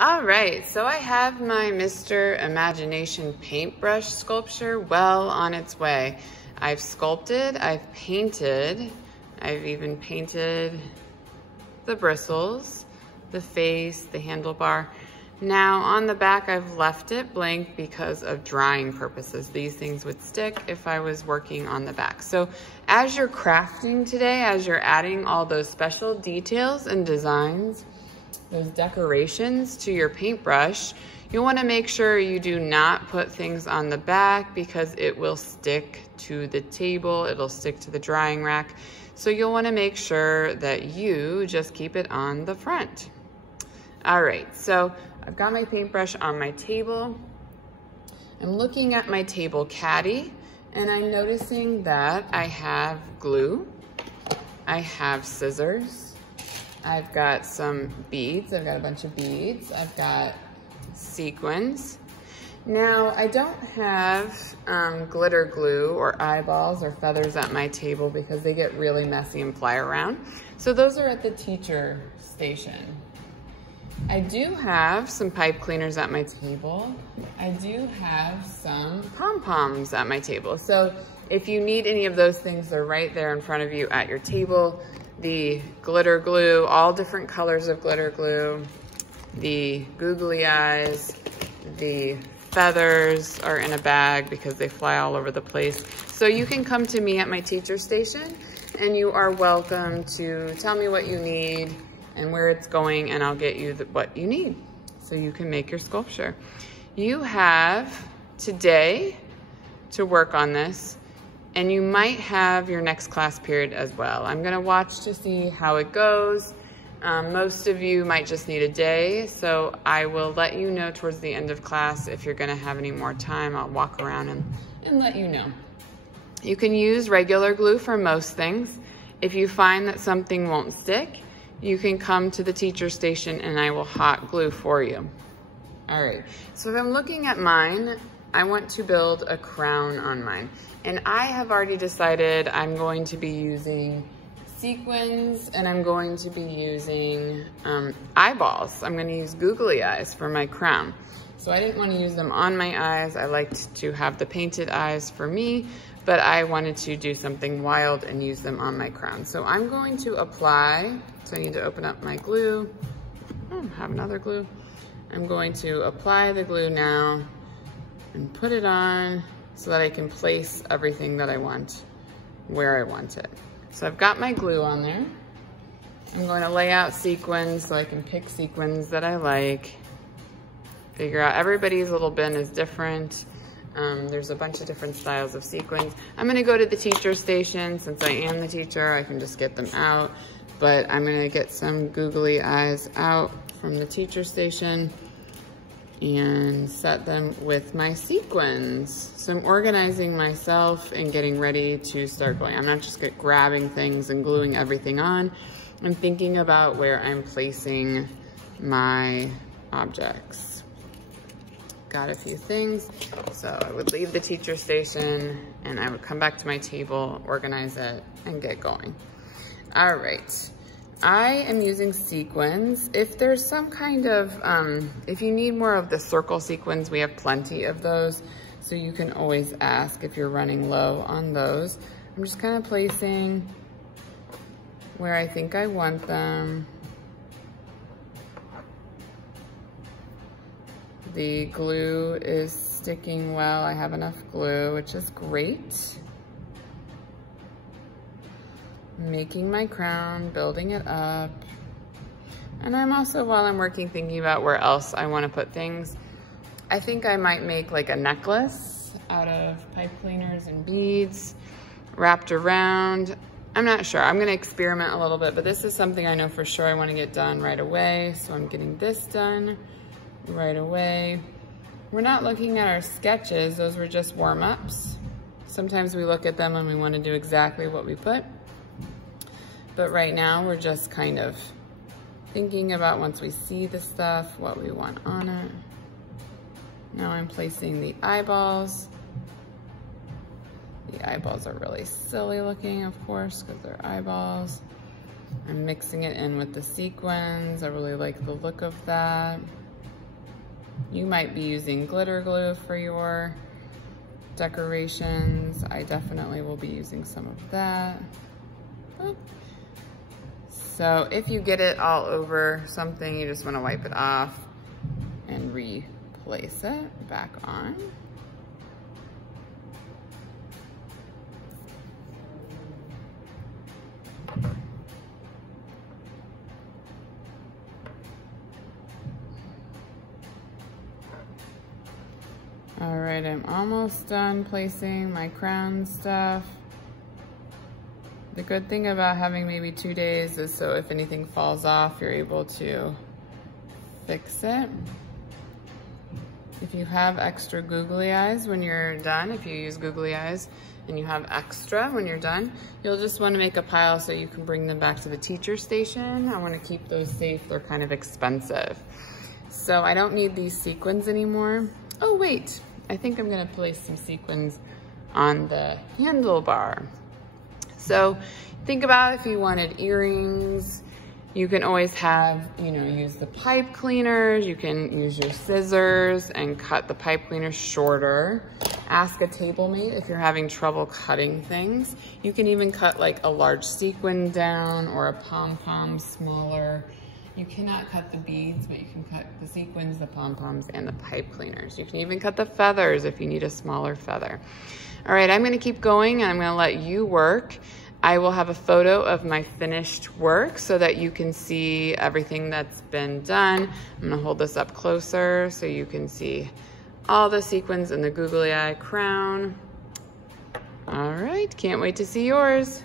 All right, so I have my Mr. Imagination paintbrush sculpture well on its way. I've sculpted, I've painted, I've even painted the bristles, the face, the handlebar. Now on the back, I've left it blank because of drying purposes. These things would stick if I was working on the back. So as you're crafting today, as you're adding all those special details and designs, those decorations to your paintbrush, you want to make sure you do not put things on the back because it will stick to the table, it'll stick to the drying rack. So you'll want to make sure that you just keep it on the front. All right, so I've got my paintbrush on my table. I'm looking at my table caddy and I'm noticing that I have glue, I have scissors, I've got some beads, I've got a bunch of beads, I've got sequins. Now, I don't have glitter glue or eyeballs or feathers at my table because they get really messy and fly around. So those are at the teacher station. I do have some pipe cleaners at my table. I do have some pom-poms at my table. So if you need any of those things, they're right there in front of you at your table. The glitter glue, all different colors of glitter glue, the googly eyes, the feathers are in a bag because they fly all over the place. So you can come to me at my teacher station and you are welcome to tell me what you need and where it's going, and I'll get you what you need so you can make your sculpture. You have today to work on this, and you might have your next class period as well. I'm gonna watch to see how it goes. Most of you might just need a day, so I will let you know towards the end of class if you're gonna have any more time. I'll walk around and let you know. You can use regular glue for most things. If you find that something won't stick, you can come to the teacher station and I will hot glue for you. All right, so if I'm looking at mine, I want to build a crown on mine. And I have already decided I'm going to be using sequins and I'm going to be using eyeballs. I'm gonna use googly eyes for my crown. So I didn't want to use them on my eyes. I liked to have the painted eyes for me, but I wanted to do something wild and use them on my crown. So I'm going to apply, so I need to open up my glue. Oh, I have another glue. I'm going to apply the glue now and put it on so that I can place everything that I want where I want it. So I've got my glue on there. I'm going to lay out sequins so I can pick sequins that I like. Figure out everybody's little bin is different. There's a bunch of different styles of sequins. I'm gonna go to the teacher station. Since I am the teacher, I can just get them out. But I'm gonna get some googly eyes out from the teacher station and set them with my sequins. So I'm organizing myself and getting ready to start going. I'm not just grabbing things and gluing everything on. I'm thinking about where I'm placing my objects. Got a few things. So I would leave the teacher station and I would come back to my table, organize it, and get going. All right. I am using sequins. If there's some kind of, if you need more of the circle sequins, we have plenty of those. So you can always ask if you're running low on those. I'm just kind of placing where I think I want them. The glue is sticking well. I have enough glue, which is great. Making my crown, building it up. And I'm also, while I'm working, thinking about where else I want to put things. I think I might make like a necklace out of pipe cleaners and beads wrapped around. I'm not sure. I'm going to experiment a little bit, but this is something I know for sure I want to get done right away. So I'm getting this done right away. We're not looking at our sketches. Those were just warm-ups. Sometimes we look at them and we want to do exactly what we put. But right now we're just kind of thinking about, once we see the stuff, what we want on it. Now I'm placing the eyeballs. The eyeballs are really silly looking, of course, because they're eyeballs. I'm mixing it in with the sequins. I really like the look of that. You might be using glitter glue for your decorations. I definitely will be using some of that. So if you get it all over something, you just want to wipe it off and replace it back on. All right, I'm almost done placing my crown stuff. The good thing about having maybe 2 days is so if anything falls off, you're able to fix it. If you have extra googly eyes when you're done, if you use googly eyes and you have extra when you're done, you'll just want to make a pile so you can bring them back to the teacher station. I want to keep those safe, they're kind of expensive. So I don't need these sequins anymore. Oh wait, I think I'm gonna place some sequins on the handlebar. So think about if you wanted earrings, you can always have, use the pipe cleaners, you can use your scissors and cut the pipe cleaners shorter. Ask a table mate if you're having trouble cutting things. You can even cut like a large sequin down or a pom-pom smaller. You cannot cut the beads, but you can cut the sequins, the pom-poms, and the pipe cleaners. You can even cut the feathers if you need a smaller feather. All right, I'm gonna keep going and I'm gonna let you work. I will have a photo of my finished work so that you can see everything that's been done. I'm gonna hold this up closer so you can see all the sequins and the googly eye crown. All right, can't wait to see yours.